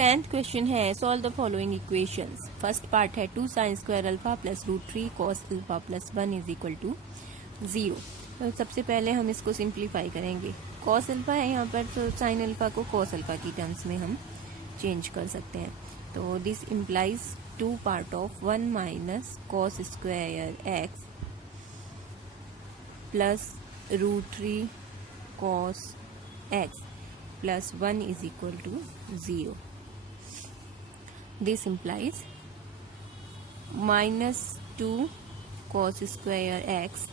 10th question है solve the following equations. First part है 2 sine square alpha plus √3 cos alpha plus 1 is equal to 0। तो सबसे पहले हम इसको सिंप्लीफाई करेंगे। कॉस अल्फा है यहाँ पर, तो साइन अल्फा को कॉस अल्फा की टर्म्स में हम चेंज कर सकते हैं। तो this implies 2 part of 1 minus cos square x plus √3 cos x plus 1 is equal to 0. This implies minus 2 cos square x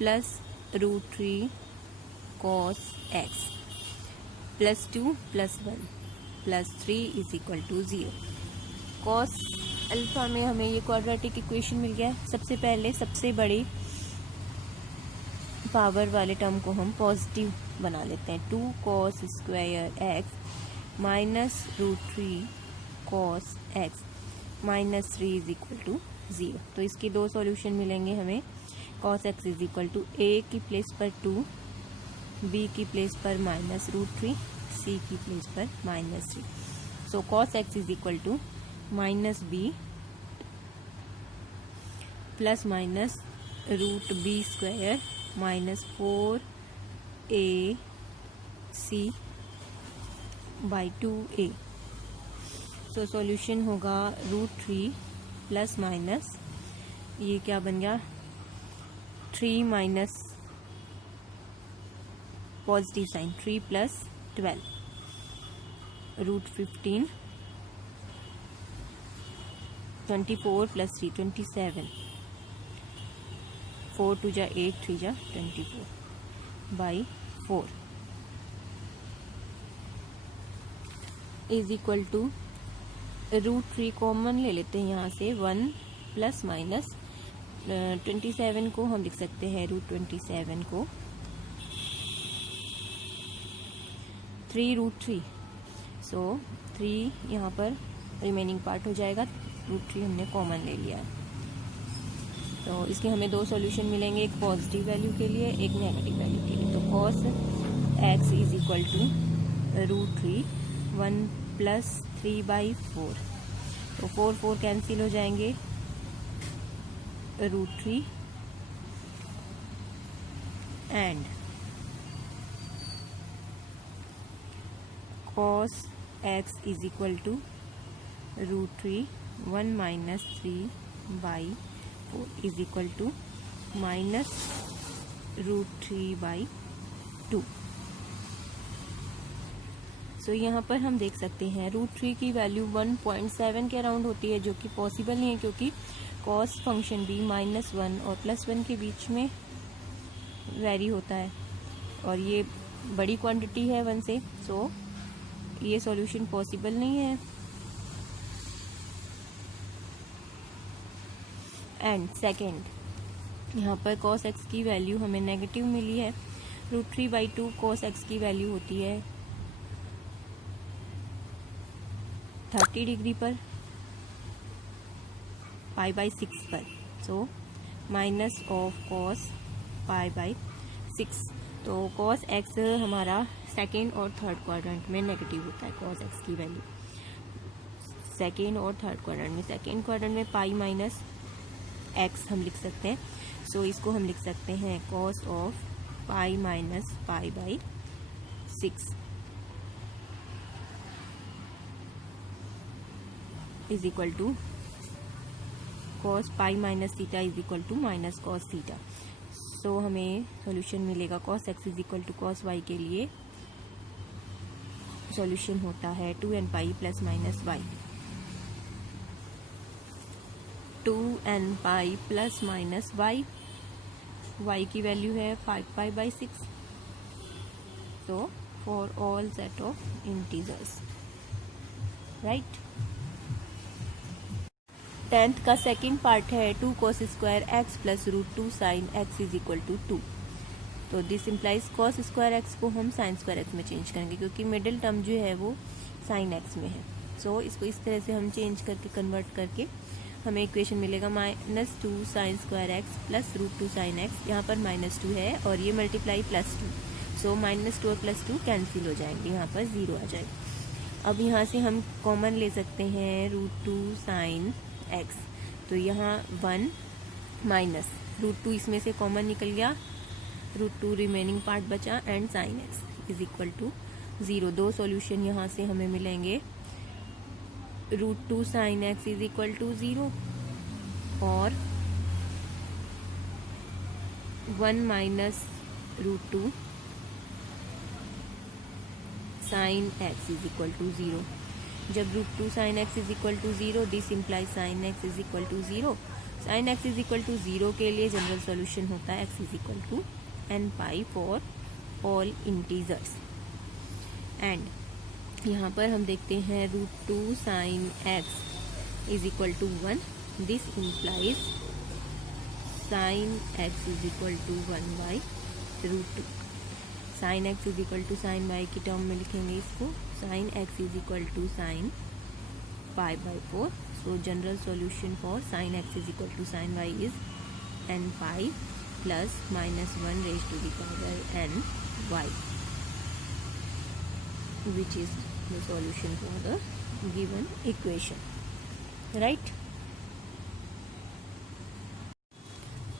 plus √3 cos x plus 2 plus 1 plus 3 is equal to 0. cos alpha में हमें ये quadratic equation मिल गया। सबसे पहले सबसे बड़े power वाले term को हम पॉजिटिव बना लेते हैं। 2 cos square x minus √3 cos x minus 3 is equal to 0। तो इसके दो सॉल्यूशन मिलेंगे हमें। cos x is equal to a की प्लेस पर 2, b की प्लेस पर माइनस √3, c की प्लेस पर minus 3। So cos x is equal to minus b plus minus √b square minus 4ac by 2a। So solution होगा √3 plus minus ये क्या बन गया 3 minus positive sign 3 plus 12 √15 24 plus 3 27 4 2 जा 8 3 जा 24 by 4 is equal to √3 common ले लेते हैं यहाँ से 1 प्लस माइनस 27 को हम लिख सकते हैं √27 को 3√3। सो 3 यहाँ पर रिमेनिंग पार्ट हो जाएगा। √3 हमने कॉमन ले लिया है। तो इसके हमें दो सॉल्यूशन मिलेंगे, एक पॉजिटिव वैल्यू के लिए, एक नेगेटिव वैल्यू के लिए। तो cos x is equal to √3 1 plus 3 by 4। तो 4 4 कैंसिल हो जाएंगे। √3 and cos x is equal to √3 1 minus 3 by 4 is equal to minus √3 by 2। So यहाँ पर हम देख सकते हैं √3 की वैल्यू 1.7 के अराउंड होती है, जो कि पॉसिबल नहीं है क्योंकि cos फंक्शन भी -1 और +1 के बीच में वैरी होता है और ये बड़ी क्वांटिटी है 1 से। सो ये सॉल्यूशन पॉसिबल नहीं है। एंड सेकेंड यहाँ पर cos x की वैल्यू हमें नेगेटिव मिली है। √3/2 cos x की वैल्यू होती है 30 डिग्री पर π/6 पर। So minus of cos π/6। तो cos x हमारा सेकेंड और थर्ड क्वाड्रेंट में नेगेटिव होता है। cos x की वैल्यू सेकेंड और थर्ड क्वाड्रेंट में, सेकेंड क्वाड्रेंट में पाई माइनस x हम लिख सकते हैं। सो इसको हम लिख सकते हैं cos of pi minus π/6 is equal to cos pi minus theta is equal to minus cos theta. So हमें सॉल्यूशन मिलेगा cos x is equal to cos y के लिए सॉल्यूशन होता है 2nπ plus minus y। 2nπ plus minus y, y की value है 5π/6। So for all set of integers, right. 10th का second part है 2 cos square x plus √2 sine x is equal to 2। तो this implies cos square x को हम sine square x में change करेंगे क्योंकि मिडिल टर्म जो है वो साइन एक्स में है। सो इसको इस तरह से हम चेंज करके कन्वर्ट करके हमें इक्वेशन मिलेगा -2 sine square x plus √2 sine x. यहाँ पर -2 है और ये मल्टीप्लाई +2। सो -2 और +2 कैंसिल हो जाएंगे, यहाँ पर 0 आ जाएगा। अब यहाँ से हम कॉमन ले सकते हैं √2 sin x, तो यहाँ 1 माइनस √2 इसमें से कॉमन निकल गया, √2 रिमेनिंग पार्ट बचा and sin x is equal to 0। दो सॉल्यूशन यहाँ से हमें मिलेंगे, √2 sin x is equal to 0 और 1 minus √2 sin x is equal to 0। जब √2 sin x is equal to 0, this implies sin x is equal to 0। sin x is equal to 0 के लिए general solution होता है x is equal to n pi for all integers. And यहाँ पर हम देखते हैं √2 sin x is equal to 1, this implies sin x is equal to 1 by √2। sin x is equal to sin y की term में लिखेंगे इसको, sin x is equal to sin pi by 4। So general solution for sin x is equal to sin y is n pi plus -1 raise to the power n y, which is the solution for the given equation, right?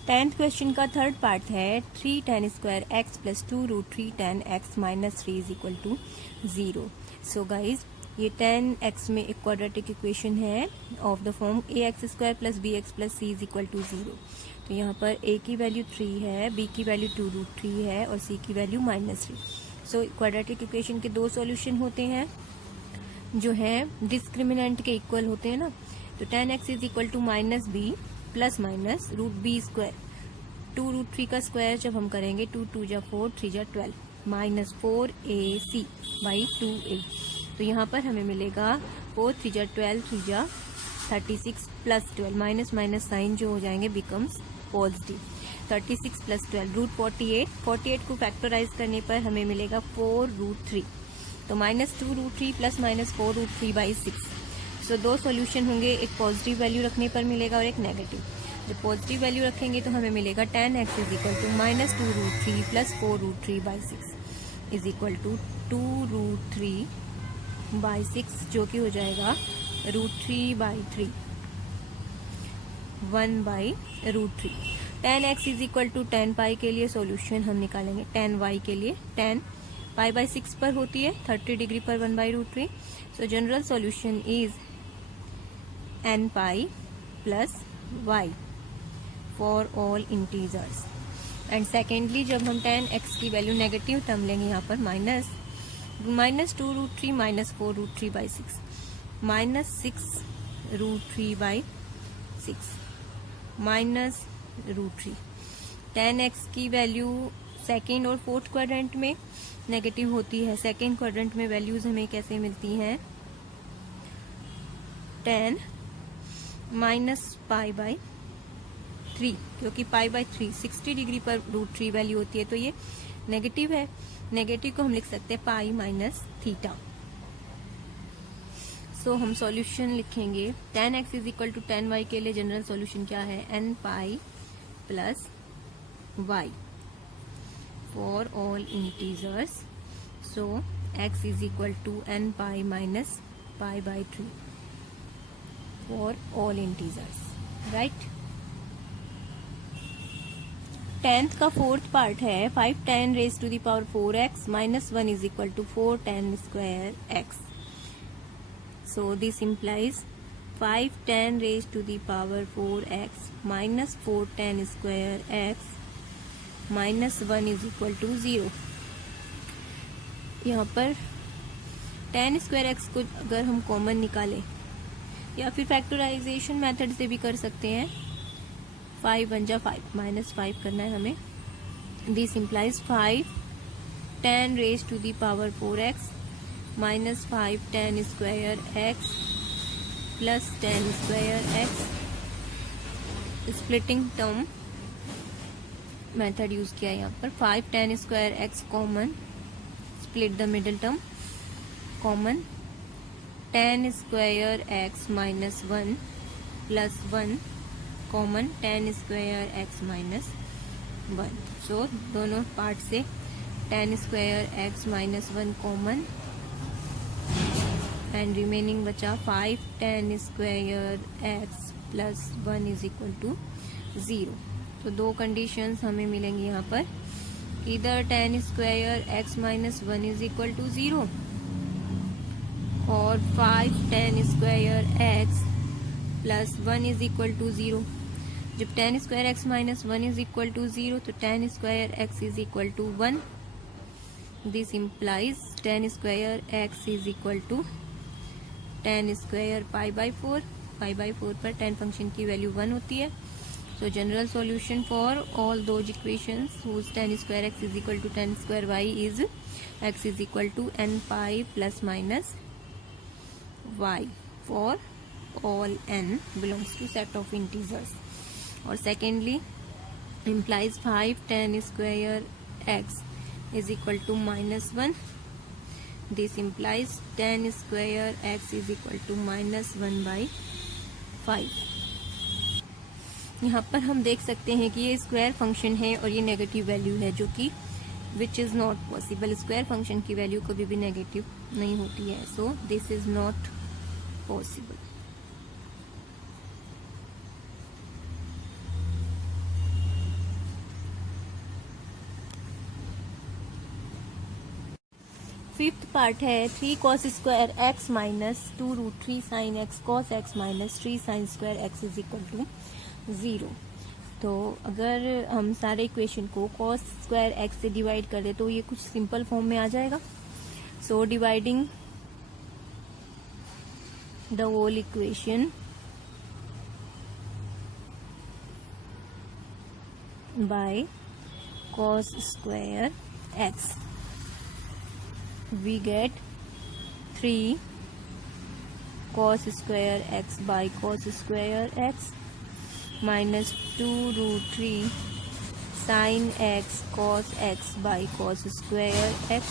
10th question का third part है 3 tan square x plus 2 √3 tan x minus 3 is equal to 0। So guys ये tan x में एक quadratic equation है of the form ax square plus bx plus c is equal to 0। तो यहाँ पर a की value 3 है, b की वैल्यू 2 √3 है और c की वैल्यू -3। सो क्वाड्रेटिक इक्वेशन के दो सॉल्यूशन होते हैं जो है डिस्क्रिमिनेंट के इक्वल होते हैं ना। तो tan x is equal to -b plus minus √b square, 2 √3 का स्क्वायर जब हम करेंगे 2 2 जा 4 3 जा 12 माइनस 4ac बाई 2a। तो यहाँ पर हमें मिलेगा 4 3 जा 12 3 जा 36 प्लस 12, माइनस माइनस साइन जो हो जाएंगे बिकम्स पॉजिटिव। 36 प्लस 12 √48 को फैक्टराइज करने पर हमें मिलेगा 4 √3, तो -2 √3 प्लस -4 √3 बाई 6। सो दो सॉल्यूशन होंगे, एक पॉजिटिव वैल्यू रखने पर मिलेगा और एक नेगेटिव। जब पॉजिटिव वैल्यू रखेंगे तो हमें मिलेगा tan x is equal to -2 √3 plus 4 √3 by 6 is equal to 2 √3 by 6, जो कि हो जाएगा √3 by 3, 1 by √3। tan x is equal to tan pi के लिए सॉल्यूशन हम निकालेंगे, tan y के लिए tan पाई बाई 6 पर होती है 30 डिग्री पर 1 by √3। So general solution is n pi plus y for all integers. And secondly जब हम tan x की वैल्यू नेगेटिव टर्म लेंगे यहाँ पर -2 √3 minus 4 √3 by 6, -6 √3 by 6 minus √3। tan x की वैल्यू सेकेंड और फोर्थ क्वाड्रेंट में नेगेटिव होती है। सेकेंड क्वाड्रेंट में वैल्यूज हमें कैसे मिलती हैं, tan -पाई बाई 3, क्योंकि पाई बाई 3 60 डिग्री पर √3 वैल्यू होती है, तो ये नेगेटिव है। नेगेटिव को हम लिख सकते हैं पाई माइनस थीटा। सो हम सॉल्यूशन लिखेंगे tan x is equal to tan y के लिए जनरल सॉल्यूशन क्या है, n pi plus y for all integers. So x is equal to n pi minus pi by 3 for all integers, right. 10th का fourth part है 5 tan raise to the power 4x minus 1 is equal to 4 tan square x। So this implies 5 tan raise to the power 4x minus 4 tan square x minus 1 is equal to 0। यहाँ पर tan square x को अगर हम common निकालें या फिर factorisation method से भी कर सकते हैं, 5 1 जा 5 -5 करना है हमें। This implies 5 tan raise to the power 4x minus 5 tan square x plus tan square x। Splitting term method use किया यहाँ पर, 5 tan square x common, split the middle term common, tan square x minus 1 plus 1 common, tan square x minus 1। So दोनों part से tan square x minus 1 common, and remaining बचा 5 tan square x plus 1 is equal to 0। तो दो conditions हमें मिलेंगी यहाँ पर, इधर tan square x minus 1 is equal to 0 और 5 tan square x plus 1 is equal to 0। जब tan square x minus 1 is equal to 0 तो tan square x is equal to 1। This implies tan square x is equal to tan square pi by 4। Pi by 4 पर tan function की value 1 होती है। So general solution for all those equations whose tan square x is equal to tan square y is x is equal to n pi plus minus y for all n belongs to set of integers। और secondly implies 5 tan square x is equal to minus 1। this implies tan square x is equal to minus 1 by 5। यहाँ पर हम देख सकते हैं कि ये square function है और ये नेगेटिव वैल्यू है, जो कि which is not possible. Square function की वैल्यू कभी भी नेगेटिव नहीं होती है, so this is not possible. Fifth part है 3 cos square x minus 2 root 3 sine x cos x minus 3 sine square x is equal to 0। तो अगर हम सारे इक्वेशन को cos स्क्वायर x से डिवाइड कर दे तो ये कुछ सिंपल फॉर्म में आ जाएगा। So dividing the whole equation by cos square x we get 3 cos square x by cos square x minus 2 root 3 sin x cos x by cos square x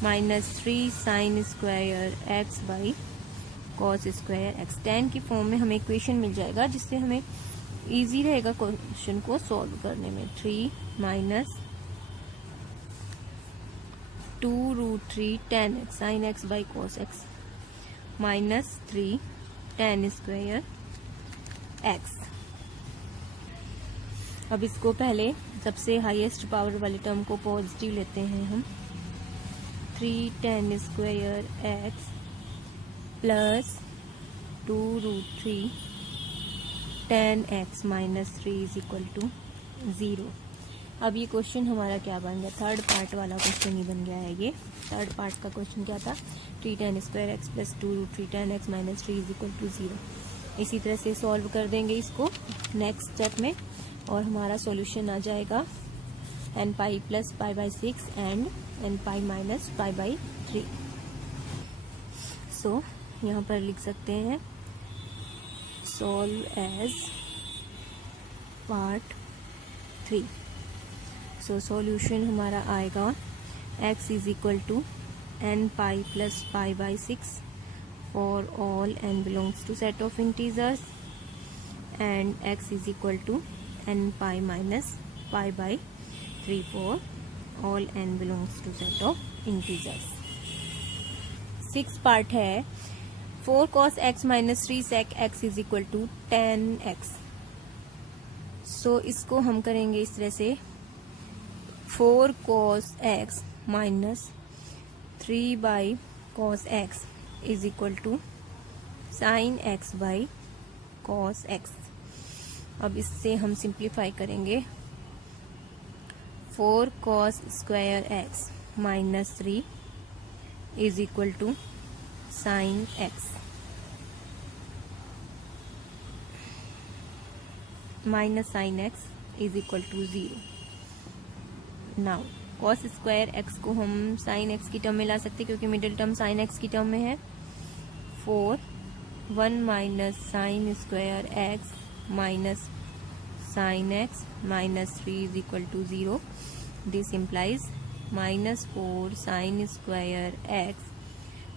minus 3 sin square x by cos square x। tan की form में हमें equation मिल जाएगा जिससे हमें easy रहेगा question को solve करने में। 3 minus 2 root 3 tan x sin x by cos x minus 3 tan square x। अब इसको पहले सबसे हाईएस्ट पावर वाले टर्म को पॉजिटिव लेते हैं हम। 3 tan square x plus 2 root 3 tan x minus 3 is equal to 0। अब ये क्वेश्चन हमारा क्या बन गया, थर्ड पार्ट वाला क्वेश्चन ही बन गया है। ये थर्ड पार्ट का क्वेश्चन क्या था, 3 tan square x plus 2 root 3 tan x minus 3 is equal to 0। इसी तरह से सॉल्व कर देंगे इसको नेक्स्ट स्टेप में और हमारा सॉल्यूशन आ जाएगा n pi plus pi by 6 and n pi minus pi by 3। So यहाँ पर लिख सकते हैं solve as part 3। So solution हमारा आएगा x is equal to n pi plus pi by 6 for all n belongs to set of integers and x is equal to n pi minus pi by 3 for all n belongs to set of integers. 6 part है 4 cos x minus 3 sec x is equal to tan x। So इसको हम करेंगे इस तरह से 4 cos x minus 3 by cos x is equal to sine x by cos x। अब इससे हम सिंप्लीफाई करेंगे 4 cos square x minus 3 is equal to sine x minus sine x is equal to 0। Now cos square x को हम sign x की term में ला सकते क्योंकि मिडिल टर्म साइन x की टर्म में है। 4 1 minus sine square x minus sine x minus 3 is equal to 0। This implies minus 4 sine square x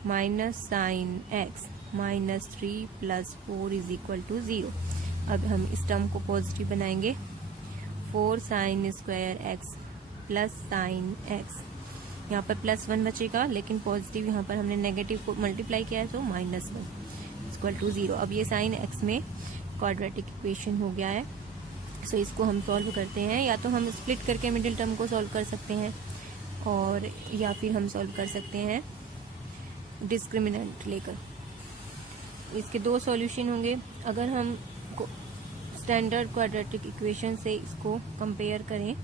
minus sine x minus 3 plus 4 is equal to 0। अब हम इस टर्म को positive बनाएंगे। 4 sine square x plus sine x यहाँ पर +1 बचेगा, लेकिन positive यहाँ पर हमने नेगेटिव को मल्टीप्लाई किया है तो -1 = 0। अब ये साइन एक्स में क्वाड्रेटिक इक्वेशन हो गया है। सो इसको हम सॉल्व करते हैं, या तो हम स्प्लिट करके मिडिल टर्म को सॉल्व कर सकते हैं, और या फिर हम सॉल्व कर सकते हैं डिस्क्रिमिनेंट लेकर। इसके दो सॉल्यूशन होंगे। अगर हम स्टैंडर्ड क्वाड्रेटिक इक्वेशन से इसको कंपेयर करें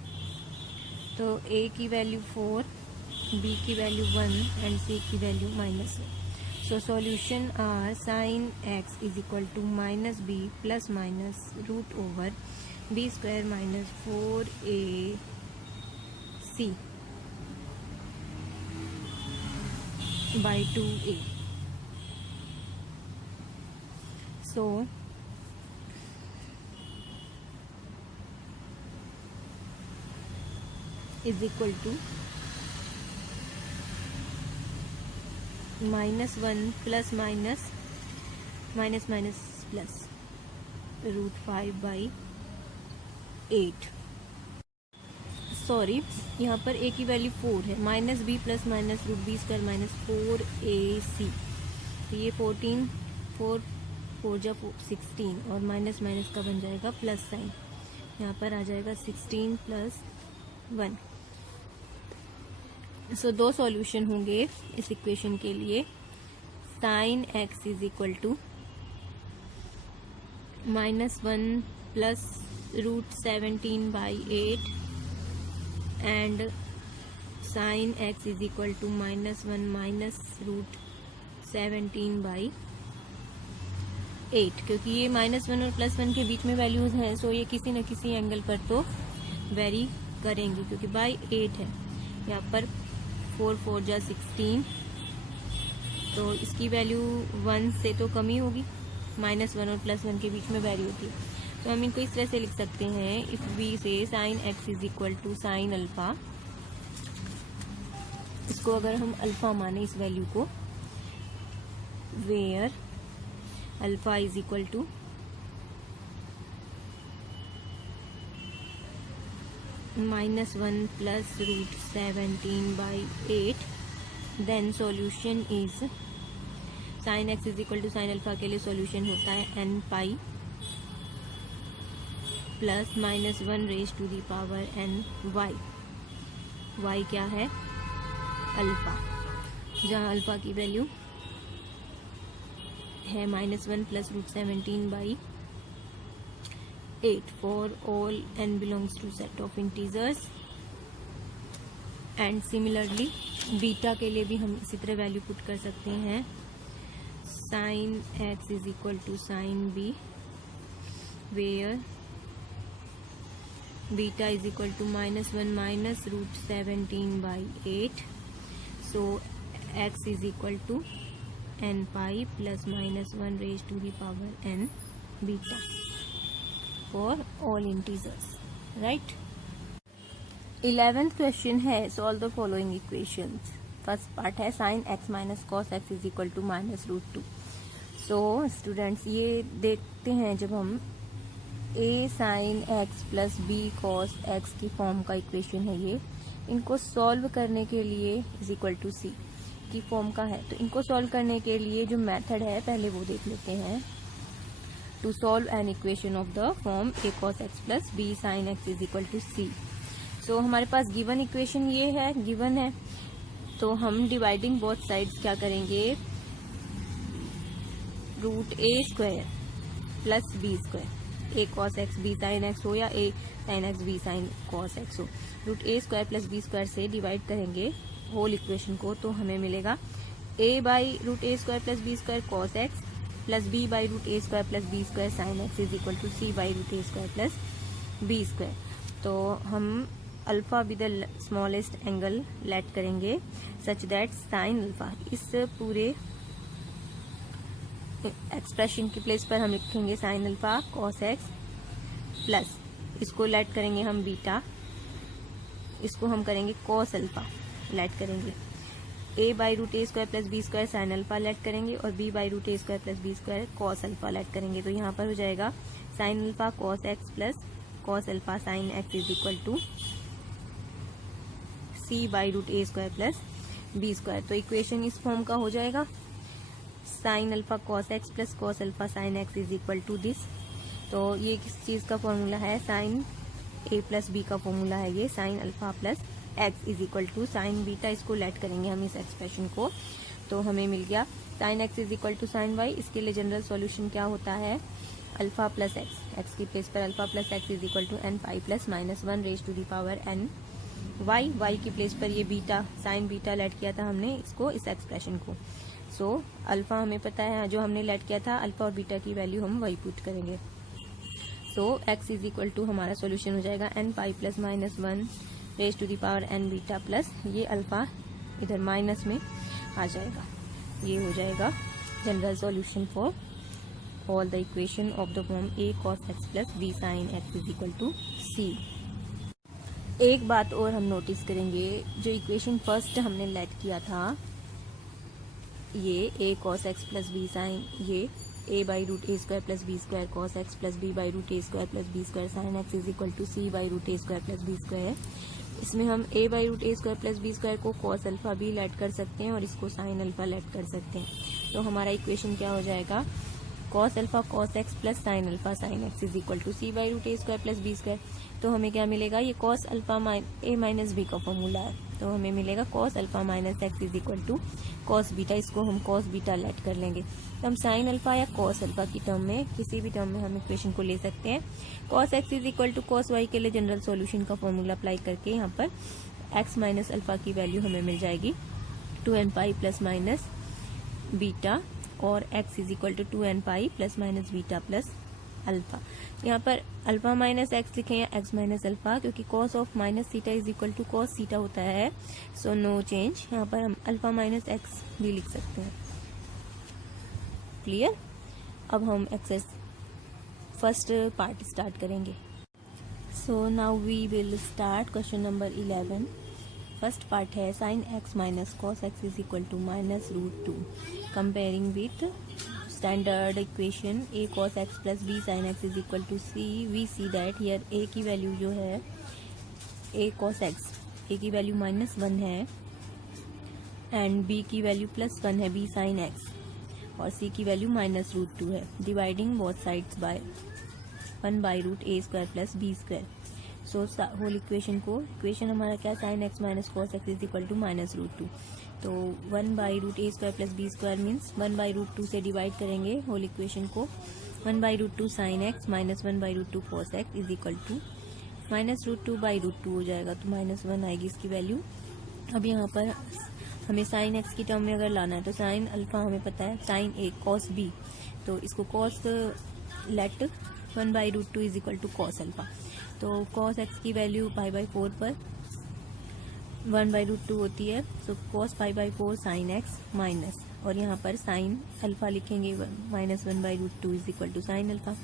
तो a की वैल्यू 4, b की वैल्यू 1 एंड c की value -1। So solution are sine x = -b plus minus √b² - 4ac by 2a। So is equal to -1 plus minus plus √5 by 8। Sorry, यहाँ पर a की वैल्यू 4 है, -b plus minus √b² - 4ac। तो ये 14, 4 4 16 और minus का बन जाएगा प्लस साइन, यहाँ पर आ जाएगा 16 + 1। सो दो सॉल्यूशन होंगे इस इक्वेशन के लिए। Sine x = -1 plus √17 by 8 and sine x = -1 minus √17 by 8। क्योंकि ये -1 और +1 के बीच में वैल्यूज हैं, सो ये किसी न किसी एंगल पर तो वेरी करेंगे, क्योंकि बाई 8 है। यहाँ पर 4 4 जा 16, तो इसकी वैल्यू 1 से तो कम ही होगी, -1 और +1 के बीच में वेरी होती है। तो हम इनको इस तरह से लिख सकते हैं, if we say sine x = sine alpha, इसको अगर हम अल्फा माने इस वैल्यू को, where alpha = -1 plus √17 by 8, then solution is sine x = sine alpha के लिए सॉल्यूशन होता है n pi plus -1 raised to the power n y। y क्या है? अल्फा, जहाँ अल्फा की वैल्यू है -1 plus √17 by 8 for all n belongs to set of integers। And similarly beta के लिए भी हम इसी तरह वैल्यू पुट कर सकते हैं, sine x = sine b, where beta = -1 minus √17 by 8। So x = n pi plus -1 raised to the power n beta for all integers, right? 11th question है, solve the following equations. First part है sine x - cos x = -√2। So students, ये देखते हैं जब हम a sin x plus b cos x की form का equation है, ये इनको सॉल्व करने के लिए = c की फॉर्म का है। तो इनको सॉल्व करने के लिए जो मेथड है पहले वो देख लेते हैं। To solve an equation of the form a cos x plus b sin x = c। सो हमारे पास गिवन इक्वेशन ये है, गिवन है, तो हम डिवाइडिंग बोथ साइड्स क्या करेंगे, √a² plus b², a cos x b sin x हो या a sin x b sin cos x हो, √a² प्लस b² से डिवाइड करेंगे होल इक्वेशन को, तो हमें मिलेगा a by √a² plus b² cos x plus b by √a² plus b² sin x = c by √a² plus b²। तो हम alpha with the smallest angle let करेंगे such that sine alpha, इस पूरे expression की place पर हम लिखेंगे sine alpha cos x plus इसको लेट करेंगे हम बीटा, इसको हम करेंगे cos अल्फा लेट करेंगे, a by √a² plus b² sine alpha let करेंगे और b by √a² plus b² cos alpha let करेंगे। तो यहाँ पर हो जाएगा sine alpha cos x plus cos alpha sine x = c by root a square plus b square. तो equation इस फॉर्म का हो जाएगा, sine alpha cos x plus cos alpha sine x is equal to this. तो ये किस चीज का फॉर्मूला है, साइन ए प्लस बी का फॉर्मूला है ये, sine alpha plus x is equal to sine beta. इसको लेट करेंगे हम इस एक्सप्रेशन को, तो हमें मिल गया sine x is equal to sine y. इसके लिए जनरल सॉल्यूशन क्या होता है, अल्फा प्लस एक्स, एक्स की प्लेस पर alpha plus x is equal to n pi plus minus 1 raise to the power n y. Y की place पर ये बीटा, साइन बीटा लेट किया था हमने इसको, इस एक्सप्रेशन को। सो अल्फा हमें पता है, जो हमने लेट किया था अल्फा और बीटा की वैल्यू हम वही पुट करेंगे। So x is equal to हमारा सॉल्यूशन हो जाएगा n pi plus minus 1 raise to the power n beta plus ये अल्फा इधर माइनस में आ जाएगा। ये हो जाएगा general solution for all the equation of the form a cos x plus b sin x is equal to c। एक बात और हम नोटिस करेंगे, जो इक्वेशन फर्स्ट हमने लेट किया था ये a cos x plus b sin, ये a by root a square plus b square cos x plus b by root a square plus b square sin x is equal to c by root a square plus b square. इसमें हम a by root a square plus b square को cos alpha भी let कर सकते हैं और इसको sin alpha late कर सकते हैं। तो हमारा इक्वेशन क्या हो जाएगा, cos alpha cos x plus sin alpha sin x is equal to c by root a square plus b square. तो हमें क्या मिलेगा, ये cos alpha a minus b का फॉर्मूला है, तो हमें मिलेगा cos alpha minus x is equal to cos beta. इसको हम cos बीटा लेट कर लेंगे, तो हम sin अल्फा या cos अल्फा की टर्म में, किसी भी टर्म में हम इक्वेशन को ले सकते हैं। cos x is equal to cos y के लिए जनरल सॉल्यूशन का फॉर्मूला अप्लाई करके यहाँ पर x माइनस अल्फा की वैल्यू हमें मिल जाएगी 2n pi plus minus beta, और x is equal to 2n pi plus minus beta plus alpha. यहाँ पर अल्फा माइनस एक्स लिखें या x माइनस अल्फा, क्योंकि cos of minus theta is equal to cos theta होता है, so no change. यहाँ पर हम अल्फा माइनस एक्स भी लिख सकते हैं। क्लियर। अब हम एक्सरसाइज फर्स्ट पार्ट स्टार्ट करेंगे। So now we will start question number 11। First part है sine x minus cos x is equal to minus root 2, comparing with standard equation a cos x plus b sin x is equal to c। We see that here a की वैल्यू जो है a cos x, a की value -1 है and b की value +1 है b sin x, और c की वैल्यू -√2 है। Dividing both sides by 1 by root a square plus b square. So whole equation को, इक्वेशन हमारा क्या, sine x minus cos x is equal to -√2। तो 1 by root a square plus b square means 1 by root 2 से divide करेंगे whole equation को। 1 by root 2 sine x minus 1 by root 2 cos x is equal to -√2 by root 2 हो जाएगा, तो -1 आएगी इसकी value. अब यहाँ पर हमें साइन एक्स की टर्म में अगर लाना है तो साइन अल्फा हमें पता है, साइन ए कॉस बी, तो इसको cos let 1 by root 2 is equal to cos alpha. तो कॉस एक्स की वैल्यू π/4 पर 1 बाई रूट 2 होती है, तो कॉस π/4 साइन एक्स माइनस, और यहाँ पर साइन अल्फा लिखेंगे -1 by root 2 is equal to sine alpha,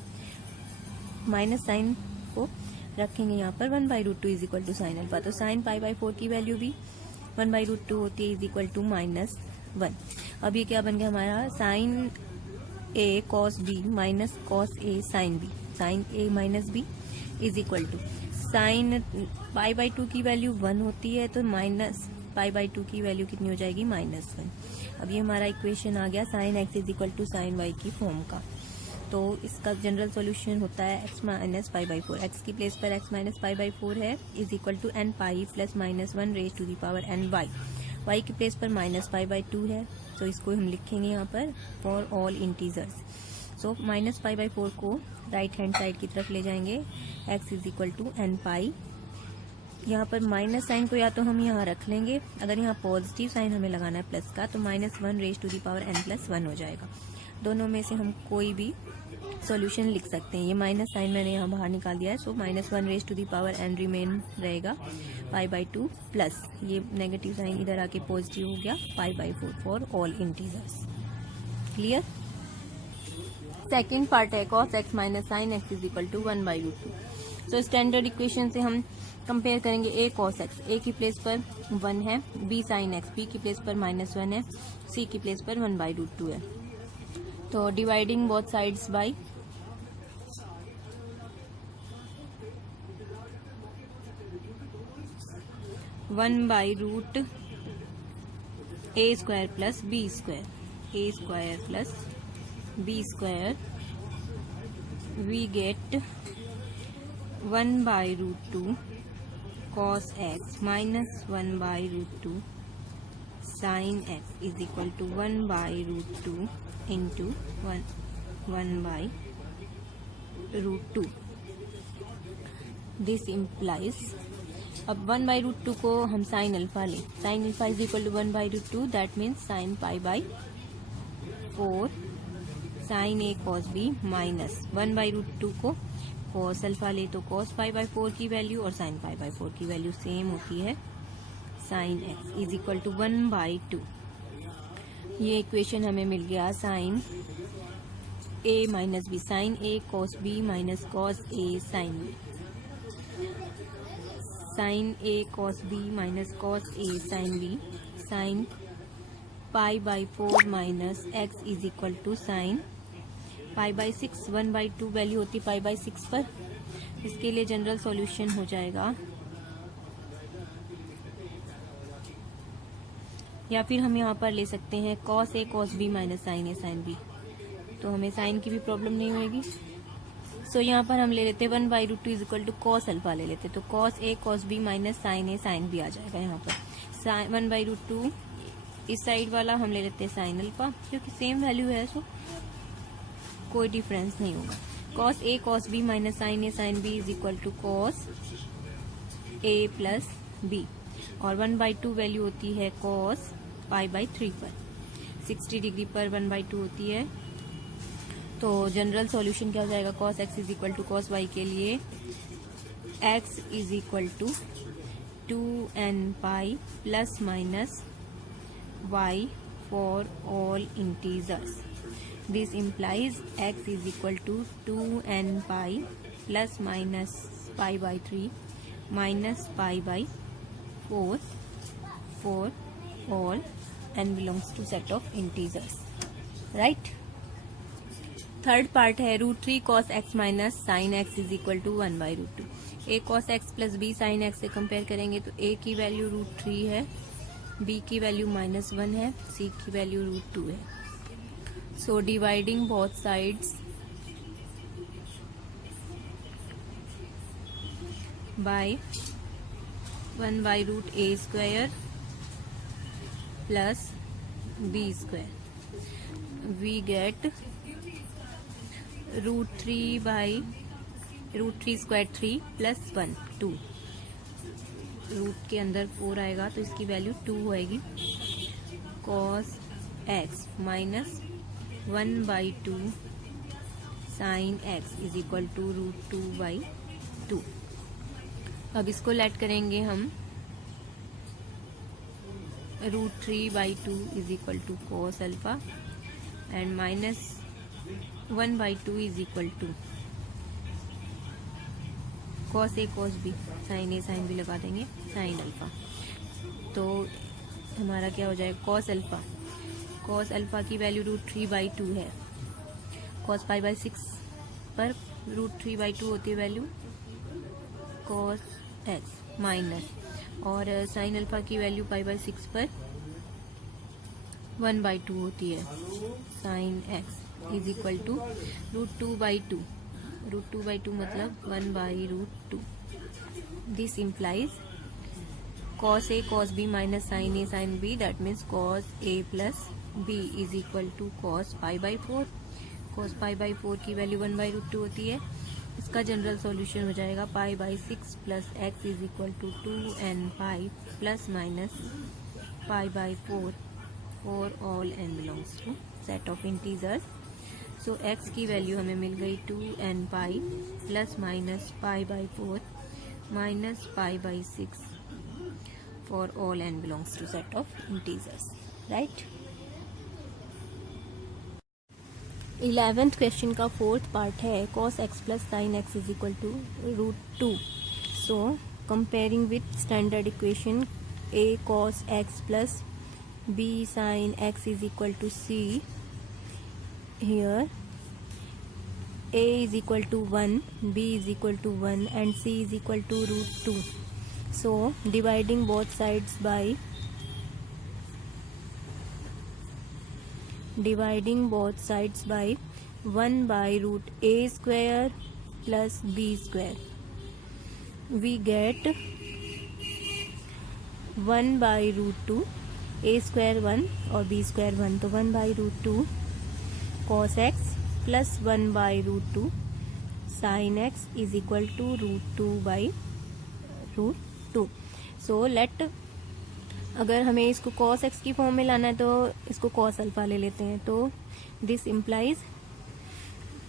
minus sine को रखेंगे यहाँ पर 1 by root 2 is equal to sine alpha. तो साइन π/4 की वैल्यू भी 1 बाई रूट 2 होती है इज इक्वल टू -1। अब ये क्या बन गया हमारा, sine a cos b minus cos a sine b, sine a minus b is equal to sine π/2 की वैल्यू 1 होती है, तो माइनस π/2 की वैल्यू कितनी हो जाएगी, -1। अब ये हमारा इक्वेशन आ गया sine x is equal to sine y की फॉर्म का। तो इसका जनरल सॉल्यूशन होता है x माइनस π/4, x की प्लेस पर x माइनस π/4 है is equal to n pi plus -1 raise to the power n y. y की प्लेस पर -π/2 है, तो इसको हम लिखेंगे यहाँ पर फॉर ऑल इंटीजर्स। सो -π/4 को राइट हैंड साइड की तरफ ले जाएंगे, x is equal to n pi. यहाँ पर माइनस साइन को या तो हम यहाँ रख लेंगे, अगर यहाँ पॉजिटिव साइन हमें लगाना है प्लस का, तो -1 raise to the power n+1 हो जाएगा। दोनों में से हम कोई भी सॉल्यूशन लिख सकते हैं। ये माइनस साइन मैंने यहाँ बाहर निकाल दिया है, so -1 raise to the power n remain रहेगा π/2 प्लस ये नेगेटिव साइन इधर आके पॉजिटिव हो गया π/4 for all integers. Clear. Second part है cos x minus sine x is equal to 1 by root 2। तो स्टैंडर्ड इक्वेशन से हम कंपेयर करेंगे a cos x, a की प्लेस पर 1 है, b sin x, b की प्लेस पर -1 है, c की प्लेस पर 1 बाई रूट 2 है। तो dividing both sides by 1 by root a square plus b square, a square plus b square, we get 1 by root 2 cos x minus 1 by root 2 sin x is equal to 1 by root 2 इंटू 1 by root 2. This implies, अब 1 by root 2 को हम sine alpha लें, sine alpha is equal to 1 by root 2, that means sine pi by 4 sine a cos b minus 1 by root 2 को cos alpha ले तो cos pi by 4 की value और sign pi by 4 की value same होती है, sine x is equal to 1 by 2. ये equation हमें मिल गया sine a minus b, sine a cos b minus cos a sine b, sine a cos b minus cos a sine b, sine pi by 4 minus x is equal to sine pi by 6. 1 by 2 value होती pi by 6 पर, इसके लिए general solution हो जाएगा, या फिर हम यहाँ पर ले सकते हैं cos a cos b minus sine a sine B, तो हमें साइन की भी प्रॉब्लम नहीं होगी. सो यहाँ पर हम ले लेते हैं 1 by root 2 is equal to cos alpha ले लेते, तो cos a cos b minus sine a sine b आ जाएगा. यहाँ पर 1 बाई रूट 2 इस साइड वाला हम ले लेते हैं साइन अल्फा, क्योंकि सेम वैल्यू है, सो कोई डिफरेंस नहीं होगा. Cos a cos b minus sine a sine b is equal to cos a plus b, और 1 बाई 2 वैल्यू होती है कॉस पाई बाई 3 पर, 60 डिग्री पर 1 बाई 2 होती है. तो जनरल सॉल्यूशन क्या हो जाएगा, cos x is equal to cos y के लिए x is equal to 2n pi plus minus y for all integers. This implies x is equal to 2n pi plus minus pi by 3 minus pi by 4 for all n belongs to set of integers. Right? Third part है root 3 cos x minus sine x is equal to 1 by root 2. a cos x plus b sine x से compare करेंगे तो a की value root 3 है, b की value -1 है, c की value root 2 है. So dividing both sides by 1 by root a square plus b square, we get root 3 by root 3 square 3 plus 1 2. Root के अंदर 4 आएगा तो इसकी वैल्यू 2 होएगी. Cos x minus 1 by 2 sine x is equal to root 2 by 2. अब इसको let करेंगे हम, root 3 by 2 is equal to cos alpha and minus 1 by 2 is equal to cos a cos b, sine a sine b लगा देंगे, sine alpha. तो हमारा क्या हो जाएगा, कॉस अल्फा, कॉस अल्फा की वैल्यू रूट 3 बाई 2 है, कॉस पाई बाई 6 पर रूट 3 बाई 2 होती है वैल्यू, कॉस एक्स माइनस, और साइन अल्फा की वैल्यू पाई बाई 6 पर 1 बाई 2 होती है, sine x is equal to root 2 by 2. Root 2 by 2 मतलब 1 by root 2. This implies cos a cos b minus sine a sine b, that means cos a plus b is equal to cos pi by 4. Cos pi by 4 की value 1 by root 2 होती है. इसका general solution हो जाएगा pi by 6 plus x is equal to 2n pi plus minus pi by 4 for all n belongs to set of integers. So x की value हमें मिल गई 2n pi plus minus pi by 4 minus pi by 6 for all n belongs to set of integers. Right. 11th question का fourth part है cos x plus sine x is equal to root 2. So comparing with standard equation a cos x plus b sin x is equal to c. Here a is equal to 1, b is equal to 1 and c is equal to root 2. So dividing both sides by 1 by root a square plus b square, we get 1 by root 2, a square 1 और b square 1, तो 1 by root 2 cos x plus 1 by root 2 sin x is equal to root 2 by root 2. So let, अगर हमें इसको cos x की form में लाना है तो इसको cos अल्फा ले लेते हैं, तो this implies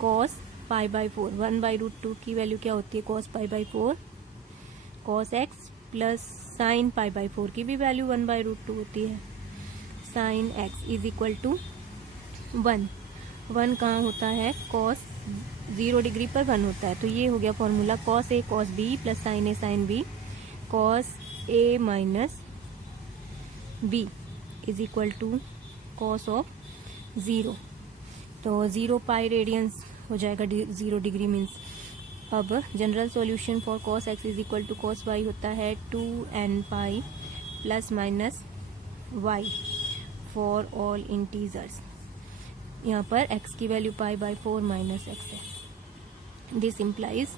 cos pi by 4, 1 by root 2 की वैल्यू क्या होती है cos pi by 4, cos x plus sine pi by 4 की भी वैल्यू 1 बाई रूट 2 होती है, sine x is equal to 1 कहाँ होता है cos 0 डिग्री पर 1 होता है, तो ये हो गया formula cos a cos b plus sine a sine b cos a minus b is equal to cos of 0, तो 0 पाई रेडियंस हो जाएगा 0 डिग्री मीन्स. अब general solution for cos x is equal to cos y होता है 2n pi plus minus y for all integers. यहाँ पर x की value pi by 4 minus x है. दिस इम्प्लाइज,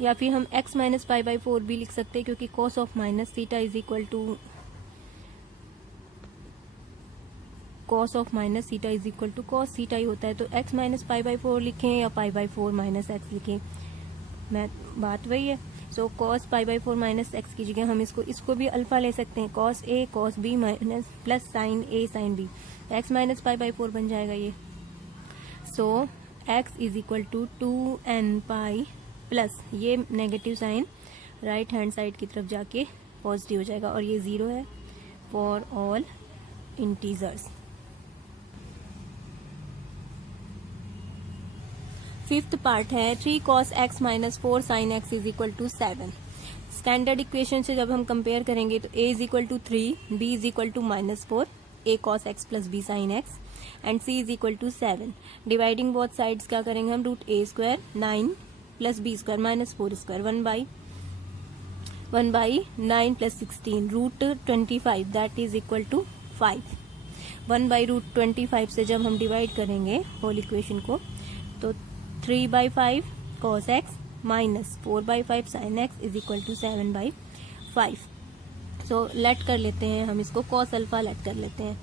या फिर हम x माइनस पाई बाई 4 भी लिख सकते हैं क्योंकि cos of minus theta is equal to cos of minus theta is equal to cos theta ही होता है, तो x माइनस पाई बाई 4 लिखें या पाई बाई 4 माइनस x लिखें, मैं बात वही है. सो cos pi by 4 minus x की जगह हम इसको भी अल्फा ले सकते हैं, cos a cos b minus plus sine a sine b, x minus pi by 4 बन जाएगा ये. So x is equal to 2n pi plus ये negative sign right hand side की तरफ जाके पॉजिटिव हो जाएगा और ये 0 है for all integers. Fifth part है 3 cos x minus 4 sin x is equal to 7. Standard equation से जब हम कंपेयर करेंगे तो a is equal to 3, b is equal to minus 4, a cos x plus b sin x and c is equal to 7. Dividing both sides क्या करेंगे हम, root a square 9 plus b square minus 4 square 1 by 9 plus 16 root 25 that is equal to 5. 1 by root 25 से जब हम divide करेंगे whole equation को तो 3 by 5 cos x minus 4 by 5 sin x is equal to 7 by 5. So let कर लेते हैं हम इसको cos अल्फा लेट कर लेते हैं.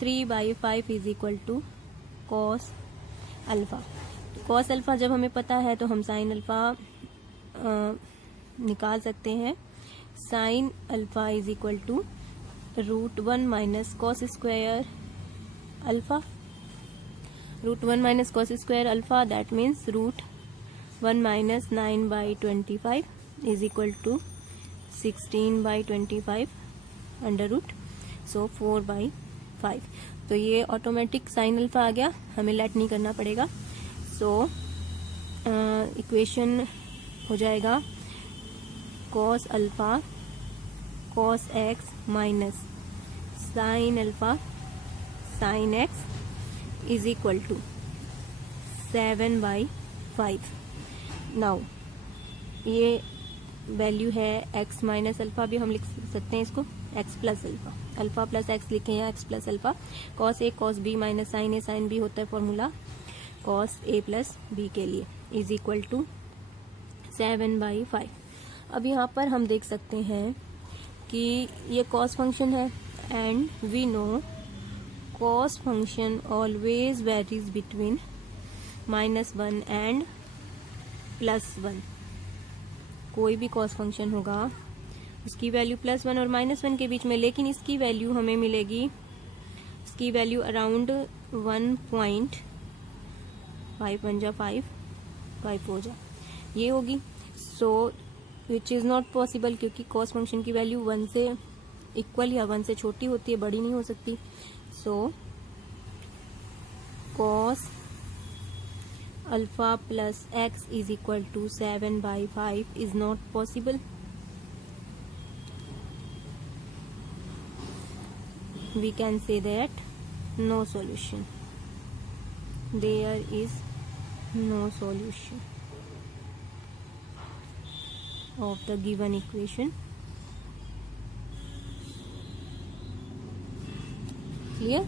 3 by 5 is equal to cos alpha. cos alpha जब हमें पता है तो हम sin अल्फा निकाल सकते हैं. sin alpha is equal to root 1 minus cos square alpha, root 1 minus cos square alpha that means root 1 minus 9 by 25 is equal to 16 by 25 under root, so 4 by 5. तो ये ऑटोमेटिक साइन अल्फा आ गया, हमें late नहीं करना पड़ेगा. So equation हो जाएगा cos alpha cos x minus sine alpha sine x is equal to 7 by 5. Now ये वैल्यू है x माइनस अल्फा, भी हम लिख सकते हैं इसको x plus alpha, alpha plus x लिखें या x plus alpha. cos a cos b minus sine a sine b होता है formula cos a plus b के लिए इज इक्वल टू 7 बाई 5. अब यहाँ पर हम देख सकते हैं कि ये cos फंक्शन है and we know cos function always varies between -1 and +1. कोई भी cos फंक्शन होगा उसकी वैल्यू +1 और -1 के बीच में, लेकिन इसकी वैल्यू हमें मिलेगी, इसकी वैल्यू अराउंड 1.5 1 जा 5 5 हो जा ये होगी. सो विच इज़ नॉट पॉसिबल क्योंकि cos फंक्शन की वैल्यू 1 से इक्वल या 1 से छोटी होती है, बड़ी नहीं हो सकती. So cos alpha plus x is equal to 7 by 5 is not possible. We can say that no solution. There is no solution. of the given equation. Clear?